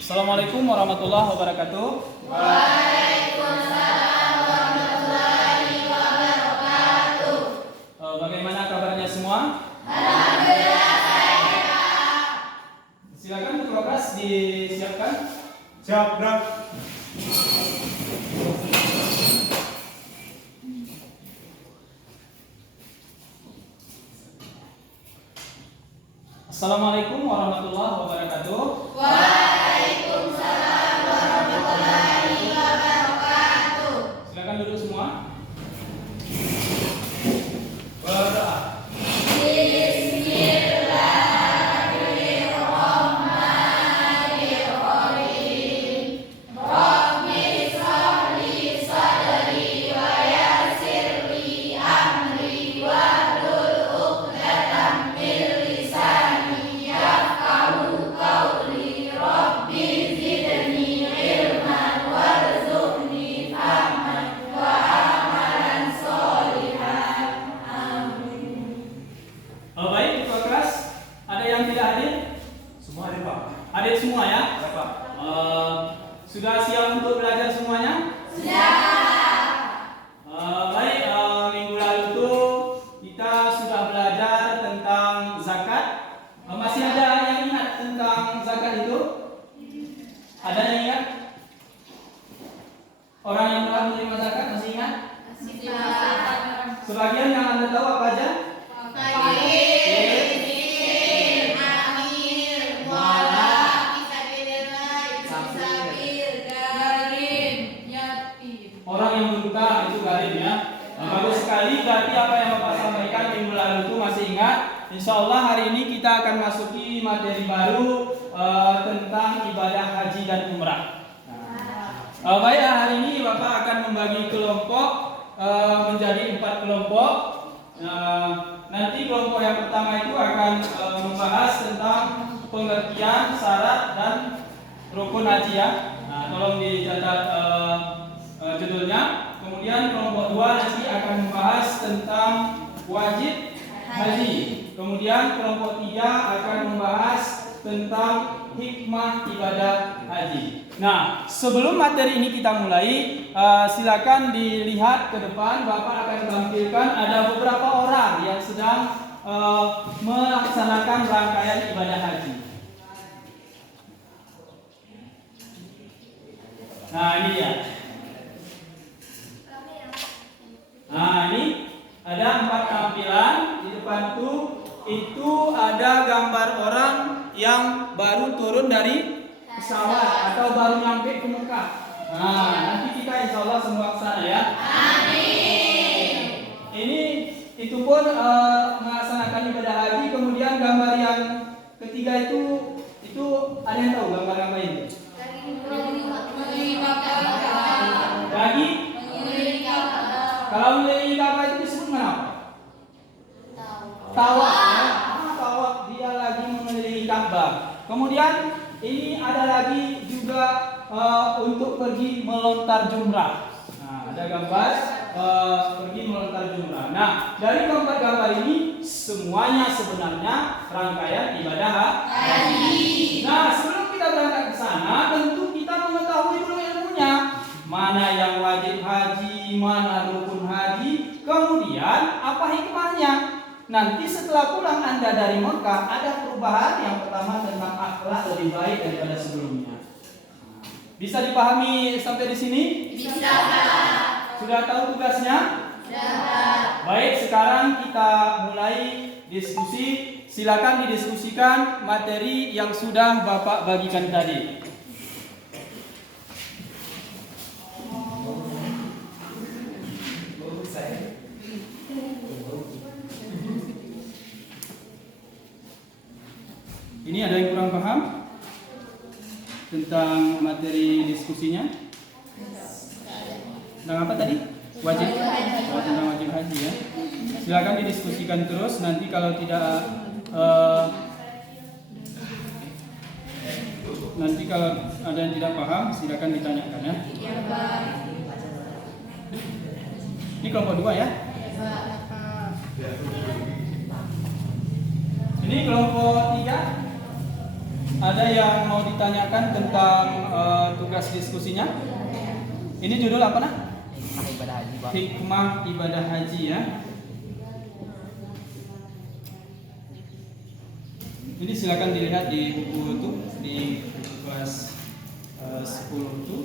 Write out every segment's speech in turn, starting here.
Assalamualaikum warahmatullahi wabarakatuh. Waalaikumsalam warahmatullahi wabarakatuh. Bagaimana kabarnya semua? Alhamdulillah sehat. Silakan untuk kelas disiapkan. Siap, Brak. Assalamualaikum warahmatullahi wabarakatuh. Waalaikumsalam warahmatullahi wabarakatuh. Silakan duduk semua. Berdoa. Bismillahirrahmanirrahim. Rabbi shrah li sadri wa yassir li amri wahlul 'uqdatam min lisani yafqahu qawli. Rabbi zidni ilman warzuqni fahman wa amalan sholihan. Amin. Baik, ketua kelas. Ada yang tidak hadir? Semua hadir, Pak. Hadir semua ya? Ya, Pak. Sudah siap untuk belajar semuanya? Baik, minggu lalu itu kita sudah belajar tentang zakat. Masih ada yang ingat tentang zakat itu? Ada yang ingat? Orang yang telah menerima zakat masih ingat? Sebagian yang Anda tahu apa aja? Orang yang berhutang itu garib ya. Bagus sekali, berarti apa yang Bapak sampaikan minggu lalu itu masih ingat. Insya Allah hari ini kita akan masuki materi baru tentang ibadah haji dan umrah. Baik, hari ini Bapak akan membagi kelompok menjadi 4 kelompok. Nanti kelompok yang pertama itu akan membahas tentang pengertian, syarat, dan rukun haji ya. Tolong dicatat judulnya. Kemudian kelompok 2 nanti akan membahas tentang wajib haji. Kemudian kelompok 3 akan membahas tentang hikmah ibadah haji. Nah, sebelum materi ini kita mulai, silakan dilihat ke depan. Bapak akan tampilkan ada beberapa orang yang sedang melaksanakan rangkaian ibadah haji. Nah, ini ya. Nah, ini ada 4 tampilan di depan itu ada gambar orang yang baru turun dari pesawat atau baru nyampe ke Mekah. Nah, nanti kita insya Allah semua ke sana ya. Amin. Ini itu pun melaksanakan ibadah haji. Kemudian gambar yang ketiga itu ada yang tahu gambar apa itu? Lagi? Kalau mengelilingi Ka'bah itu disebut apa? Tawaf ya. Tawaf, dia lagi mengelilingi Ka'bah. Kemudian ini ada lagi juga untuk pergi melontar jumrah. Nah, ada gambar pergi melontar jumrah. Nah, dari gambar-gambar ini semuanya sebenarnya rangkaian ibadah haji. Nah, sebelum kita berangkat ke sana, tentu kita mengetahui dulu ilmunya. Mana yang wajib haji, mana rukun haji, kemudian apa hikmahnya. Nanti setelah pulang Anda dari Mekah, ada perubahan. Yang pertama tentang akhlak lebih baik daripada sebelumnya. Bisa dipahami sampai di sini? Bisa. Sudah tahu tugasnya? Sudah. Baik, sekarang kita mulai diskusi. Silakan didiskusikan materi yang sudah Bapak bagikan tadi. Ini ada yang kurang paham tentang materi diskusinya? Tentang apa tadi? Wajib. Oh, tentang wajib haji ya. Silakan didiskusikan terus. Nanti kalau tidak nanti kalau ada yang tidak paham, silakan ditanyakan ya. Ini kelompok 2 ya. Ini kelompok 3. Ada yang mau ditanyakan tentang tugas diskusinya? Ini judul apa nah? Ibadah haji, Pak. Hikmah ibadah haji ya. Ini silakan dilihat di buku itu di kelas 10 itu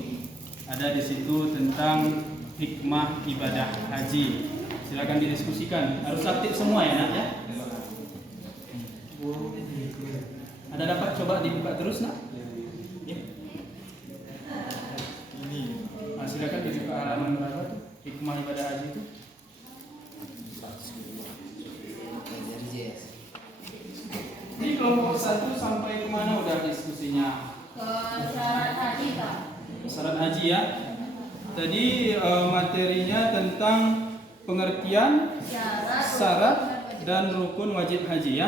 ada di situ tentang hikmah ibadah haji. Silakan didiskusikan. Harus aktif semua ya nak ya. Ada dapat coba dibuka terus nak? Ya. Nah, silakan dibuka halaman berapa tuh? Hikmah ibadah haji itu. Ini kelompok 1 sampai kemana udah diskusinya? Ke syarat haji, Pak. Syarat haji ya. Tadi materinya tentang pengertian syarat dan rukun wajib haji ya.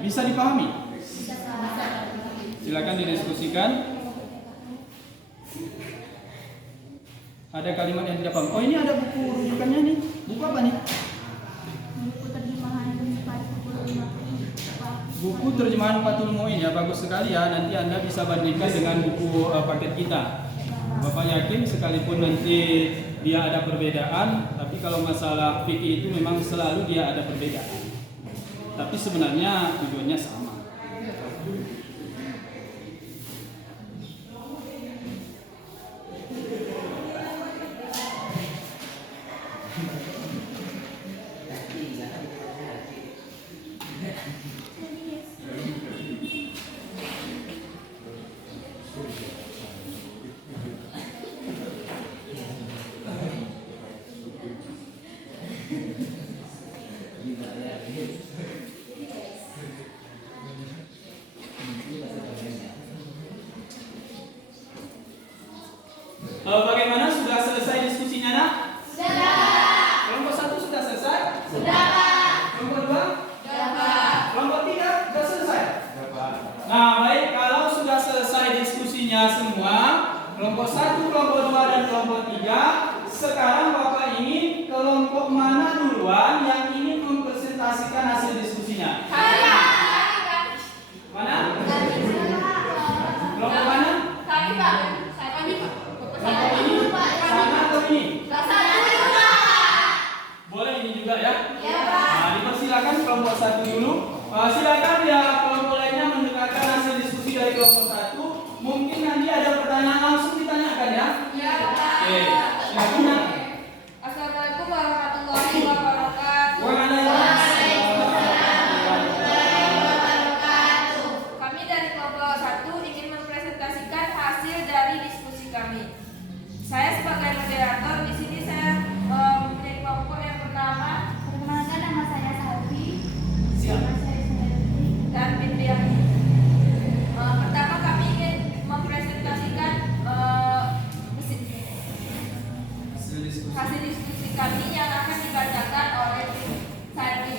Bisa dipahami? Silakan didiskusikan. Ada kalimat yang tidak paham. Oh ini ada buku rujukannya nih. Buku apa nih? Buku terjemahan Fathul Muin ya, bagus sekali ya. Nanti Anda bisa bandingkan dengan buku paket kita. Bapak yakin sekalipun nanti dia ada perbedaan, tapi kalau masalah fikih itu memang selalu dia ada perbedaan. Tapi sebenarnya tujuannya sama. Bagaimana, sudah selesai diskusinya nak? Sudah. Kelompok 1 sudah selesai? Sudah, Pak. Kelompok 2? Sudah, Pak. Kelompok 3 sudah selesai? Nah baik, kalau sudah selesai diskusinya semua, kelompok 1, kelompok 2 dan kelompok 3, sekarang Bapak ingin kelompok mana duluan yang ingin mempresentasikan hasil diskusinya? Mana? Kelompok mana? Kami, Pak. Kami, Pak. Kelompok ini? Sana atau ini? Boleh ini juga ya? Ya, Pak. Nah, dipersilakan kelompok 1 dulu. Silakan ya kelompok lainnya mendengarkan hasil diskusi dari kelompok 1. Mungkin nanti ada pertanyaan langsung ditanyakan ya. Ya, Pak. Oke, silakan Nak. Assalamualaikum warahmatullahi wabarakatuh. Kami dari kelompok 1 ingin mempresentasikan hasil dari diskusi kami. Saya sebagai moderator di sini saya mempunyai kelompok yang pertama. Perkenalkan, nama saya Salvi. Siap. Dan Fitriani. Pertama kami ingin mempresentasikan hasil diskusi kami yang akan dibacakan oleh Salvi.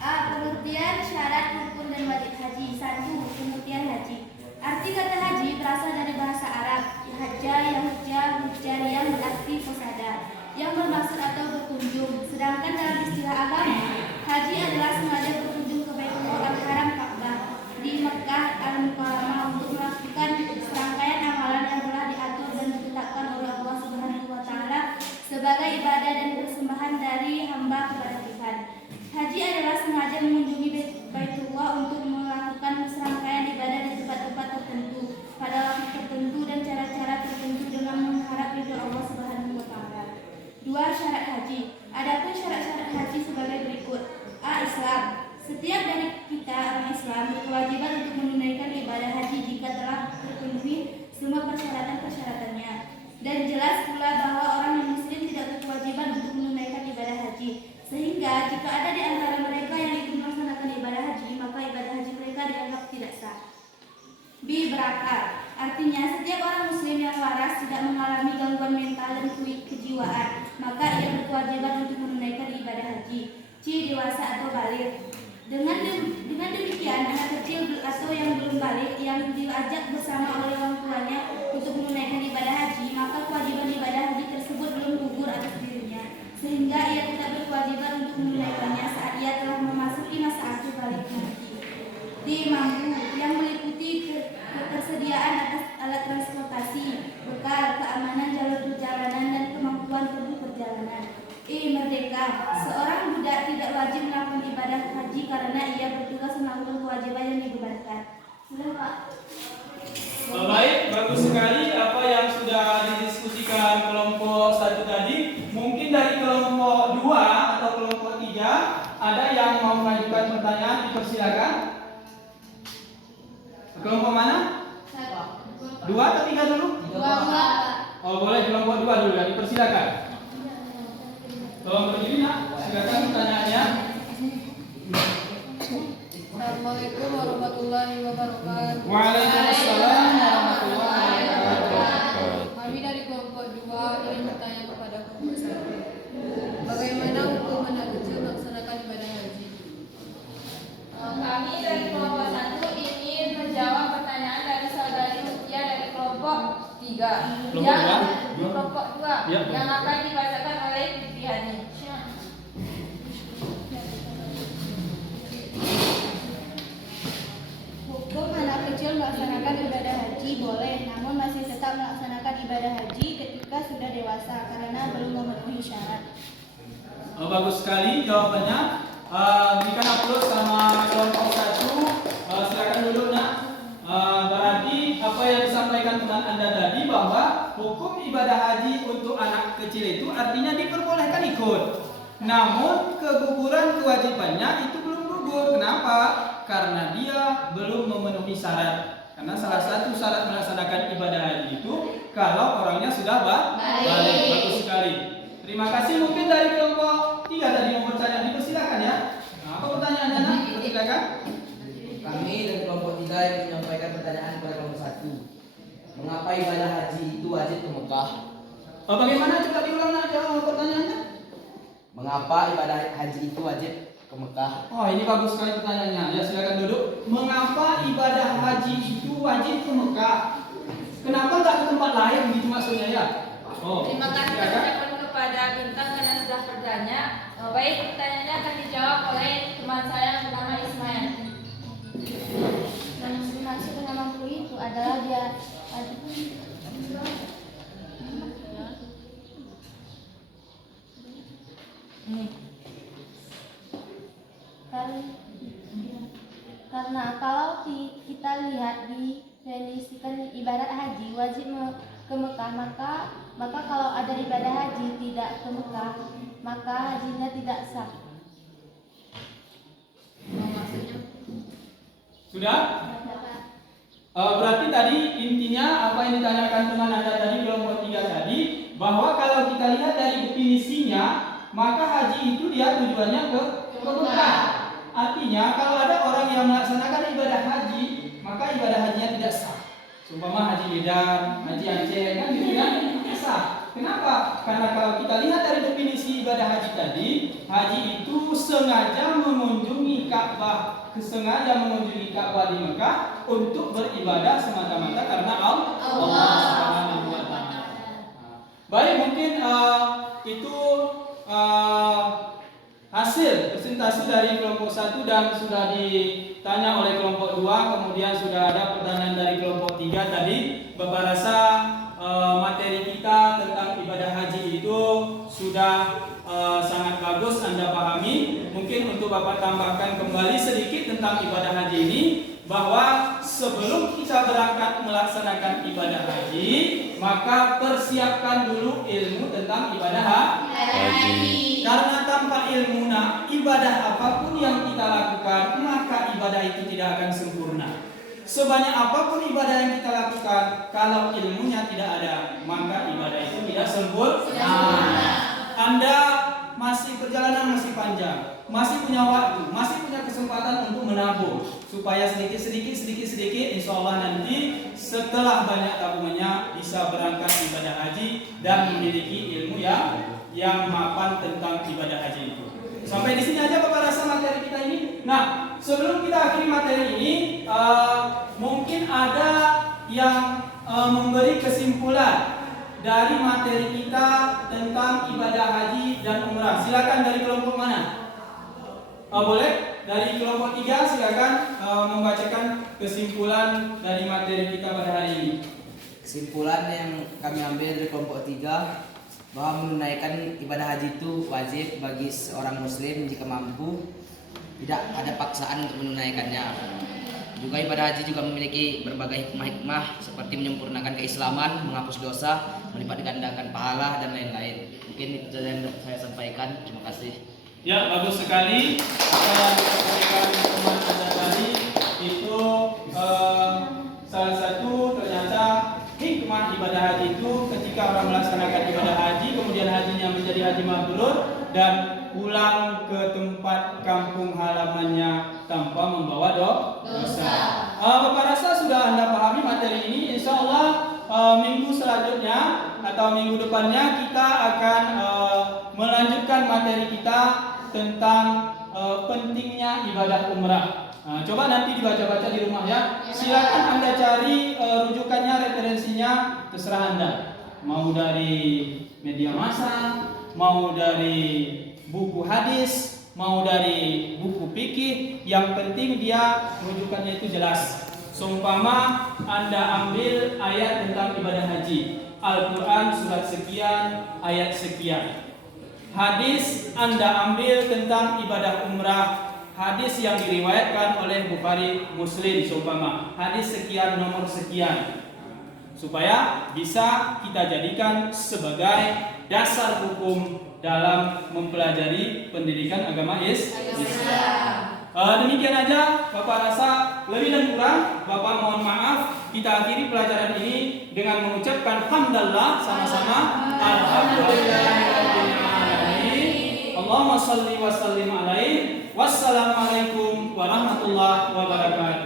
A. Pengertian syarat rukun dan wajib haji. 1. Pengertian haji. Arti kata haji berasal dari bahasa Arab hajja, hujjar yang berarti posada, yang bermaksud atau berkunjung. Sedangkan dalam istilah agama, haji adalah sengaja berkunjung ke Baitullah Al-Haram Ka'bah di Mekkah Al-Mukarramah untuk melakukan serangkaian amalan yang telah diatur dan ditetapkan oleh Allah Subhanahu wa taala sebagai ibadah dan persembahan dari hamba kepada Tuhan. Haji adalah sengaja mengunjungi Baitullah untuk melakukan serangkaian ibadah di tempat-tempat tertentu pada waktu tertentu dan cara-cara tertentu dengan mengharap ridho Allah Subhanahu wa taala. 2. Syarat haji. Adapun syarat-syarat haji sebagai berikut. A. Islam. Setiap dari kita orang Islam berkewajiban untuk menunaikan ibadah haji jika telah terpenuhi semua persyaratan-persyaratannya. Dan jelas pula bahwa orang yang muslim tidak berkewajiban untuk menunaikan ibadah haji. Sehingga jika ada di antara mereka yang ikut melaksanakan ibadah haji, maka ibadah haji mereka dianggap tidak sah. B. Berakal. Artinya setiap orang muslim yang waras tidak mengalami gangguan mental dan kejiwaan, maka ia berkewajiban untuk menunaikan ibadah haji. C. Dewasa atau balik. Dengan demikian, anak kecil atau yang belum balik yang diajak bersama oleh orang tuanya untuk menunaikan ibadah haji, maka kewajiban ibadah haji tersebut belum gugur atas dirinya, sehingga ia tidak berkewajiban untuk menunaikannya saat ia telah memasuki masa asuh balik haji. D. Mampu, yang meliputi ketersediaan atas alat transportasi, bekal, keamanan jalur perjalanan, dan kemampuan tempuh perjalanan. E. Merdeka, seorang budak tidak wajib melakukan ibadah haji karena ia bertugas melakukan kewajiban yang dibebankan. Sudah, Pak. Baik, bagus sekali apa yang sudah didiskusikan kelompok 1 tadi. Mungkin dari kelompok 2 atau kelompok 3 ada yang mau mengajukan pertanyaan, dipersilakan. Kelompok mana? 2 atau 3 dulu? 2. Oh, boleh kelompok 2 dulu ya, dipersilakan. Kelompok ini nak, silakan pertanyaannya. Assalamualaikum warahmatullahi wabarakatuh. Waalaikumsalam warahmatullahi wabarakatuh. Kami dari kelompok 2 ingin bertanya kepada kelompok 1. Bagaimana hukum anak kecil melaksanakan ibadah haji? Kami dari kelompok 1 ingin menjawab pertanyaan dari saudari Mutia dari kelompok 3. Kelompok 2 Ya. yang akan dibacakan oleh Fitri Hani. Hukum anak kecil melaksanakan ibadah haji boleh, namun masih tetap melaksanakan ibadah haji ketika sudah dewasa karena belum memenuhi syarat. Bagus sekali jawabannya. Berikan upload sama kelompok 1. Silakan dulu nak. Berarti apa yang disampaikan teman Anda tadi bahwa hukum ibadah haji untuk anak kecil itu artinya diperbolehkan ikut. Namun keguguran kewajibannya itu belum gugur. Kenapa? Karena dia belum memenuhi syarat. Karena salah satu syarat melaksanakan ibadah haji itu kalau orangnya sudah balik. Bagus sekali. Terima kasih. Mungkin dari kelompok 3 tadi mau bertanya, dipersilakan ya. Nah, apa pertanyaannya nak? Dipersilakan. Kami dari kelompok 3 yang menyampaikan pertanyaan kepada kelompok 1. Mengapa ibadah haji itu wajib ke Mekah? Bagaimana coba diulang nak jawab pertanyaannya? Mengapa ibadah haji itu wajib ke Mekah? Oh, ini bagus sekali pertanyaannya. Ya, silakan duduk. Mengapa ibadah haji itu wajib ke Mekah? Kenapa nggak ke tempat lain gitu maksudnya ya? Oh, Terima kasih silakan. ucapan kepada Bintang karena sudah bertanya. Baik, pertanyaannya akan dijawab oleh teman saya yang bernama Ismail. Yang dimaksud dengan mampu itu adalah dia karena kalau kita lihat di definisikan ibadat haji wajib ke Mekah, maka kalau ada ibadah haji tidak ke Mekah, maka hajinya tidak sah. Maksudnya Sudah? Berarti tadi intinya apa yang ditanyakan teman Anda tadi kelompok 3 tadi, bahwa kalau kita lihat dari definisinya, maka haji itu dia tujuannya ke Mekah. Artinya kalau ada orang yang melaksanakan ibadah haji, maka ibadah hajinya tidak sah. Seumpama haji Medan, haji Aceh kan gitu kan? Tidak sah. Kenapa? Karena kalau kita lihat dari definisi ibadah haji tadi, haji itu sengaja mengunjungi Ka'bah, mengunjungi Ka'bah di Mekah untuk beribadah semata-mata karena Allah Subhanahu wa taala. Baik, mungkin itu hasil presentasi dari kelompok 1 dan sudah ditanya oleh kelompok 2, kemudian sudah ada pertanyaan dari kelompok 3 tadi. Bapak rasa materi kita tentang ibadah haji itu sudah sangat bagus Anda pahami. Mungkin untuk Bapak tambahkan kembali sedikit tentang ibadah haji ini, bahwa sebelum kita berangkat melaksanakan ibadah haji, maka persiapkan dulu ilmu tentang ibadah haji. Karena tanpa ilmu ibadah apapun yang kita lakukan, maka ibadah itu tidak akan sempurna. Sebanyak apapun ibadah yang kita lakukan, kalau ilmunya tidak ada, maka ibadah itu tidak sempurna. Anda perjalanan masih panjang, masih punya waktu, masih punya kesempatan untuk menabung, supaya sedikit, insya Allah nanti setelah banyak tabungannya bisa berangkat ibadah haji dan memiliki ilmu yang mapan tentang ibadah haji itu. Sampai di sini aja Bapak rasa materi kita ini. Nah, sebelum kita akhiri materi ini, mungkin ada yang memberi kesimpulan dari materi kita tentang ibadah haji dan umrah. Silakan dari kelompok mana? Boleh? dari kelompok 3 silakan membacakan kesimpulan dari materi kita pada hari ini. Kesimpulan yang kami ambil dari kelompok 3 bahwa menunaikan ibadah haji itu wajib bagi seorang muslim jika mampu, tidak ada paksaan untuk menunaikannya. Juga ibadah haji juga memiliki berbagai hikmah-hikmah seperti menyempurnakan keislaman, menghapus dosa, melipat gandakan pahala dan lain-lain. Mungkin itu saja yang dapat saya sampaikan. Terima kasih. Ya, bagus sekali apa yang disampaikan teman Anda tadi itu salah satu ternyata hikmah ibadah haji itu ketika orang melaksanakan ibadah haji kemudian hajinya menjadi haji mabrur dan pulang ke tempat kampung halamannya tanpa membawa dosa. Bapak rasa sudah Anda pahami materi ini. Insya Allah minggu selanjutnya atau minggu depannya kita akan melanjutkan materi kita tentang pentingnya ibadah umrah. Coba nanti dibaca-baca di rumah ya. Silakan Anda cari rujukannya, referensinya, terserah Anda. Mau dari media massa, mau dari buku hadis, mau dari buku fikih, yang penting dia rujukannya itu jelas. Seumpama Anda ambil ayat tentang ibadah haji, Al-Quran surat sekian, ayat sekian. Hadis Anda ambil tentang ibadah umrah, hadis yang diriwayatkan oleh Bukhari Muslim seumpama, hadis sekian nomor sekian, supaya bisa kita jadikan sebagai dasar hukum dalam mempelajari pendidikan agama Islam. Demikian aja Bapak rasa lebih dan kurang Bapak mohon maaf. Kita akhiri pelajaran ini dengan mengucapkan hamdalillah sama-sama. Alhamdulillahirabbil alamin. Allahumma shalli wa sallim alaihi. Wassalamualaikum warahmatullahi wabarakatuh.